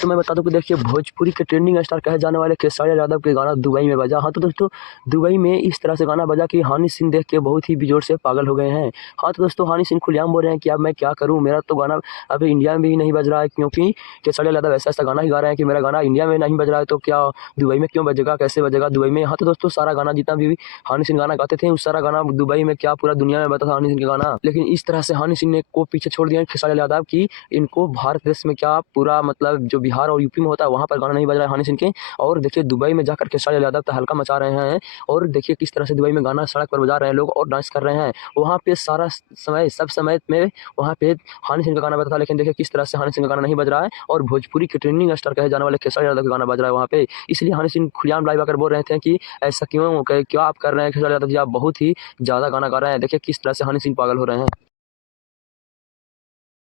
तो मैं बता दूं कि देखिए भोजपुरी के ट्रेंडिंग स्टार कहे जाने वाले खेसारी यादव के गाना दुबई में बजा। हाँ तो दोस्तों दुबई में इस तरह से गाना बजा कि हनी सिंह देख के बहुत ही बेजोड़ से पागल हो गए हैं। हाँ तो दोस्तों हनी सिंह खुलेआम बोल रहे हैं कि अब मैं क्या करूं, मेरा तो गाना अभी इंडिया में भी नहीं बज रहा है, क्योंकि खेसारी यादव ऐसा ऐसा गाना ही गा रहे हैं कि मेरा गाना इंडिया में नहीं बज रहा है तो क्या दुबई में क्यों बजेगा, कैसे बजेगा दुबई में। हाँ तो दोस्तों सारा गाना जितना भी हनी सिंह गाना गाते थे उस सारा गाना दुबई में क्या पूरा दुनिया में बता था हनी सिंह का गाना। लेकिन इस तरह से हनी सिंह ने को पीछे छोड़ दिया खेसारी यादव की इनको भारत देश में क्या पूरा मतलब जो बिहार और यूपी में होता है वहाँ पर गाना नहीं बज रहा है हनी सिंह के। और देखिए दुबई में जाकर खेसारी यादव तो हल्का मचा रहे हैं और देखिए किस तरह से दुबई में गाना सड़क पर बजा रहे हैं लोग और डांस कर रहे हैं। वहाँ पे सारा समय सब समय में वहाँ पे हनी सिंह का गाना बजता था, लेकिन देखिए किस तरह से हनी सिंह का गाना नहीं बज रहा है और भोजपुरी के ट्रेंडिंग स्टार कहे जाने वाले खेसारी यादव का गाना बज रहा है वहाँ पे। इसलिए हनी सिंह खुलेआम लाइव आकर बोल रहे थे कि ऐसा क्यों क्या आप कर रहे हैं खेसारी यादव जी, आप बहुत ही ज़्यादा गाना गा रहे हैं। देखिए किस तरह से हनी सिंह पागल हो रहे हैं।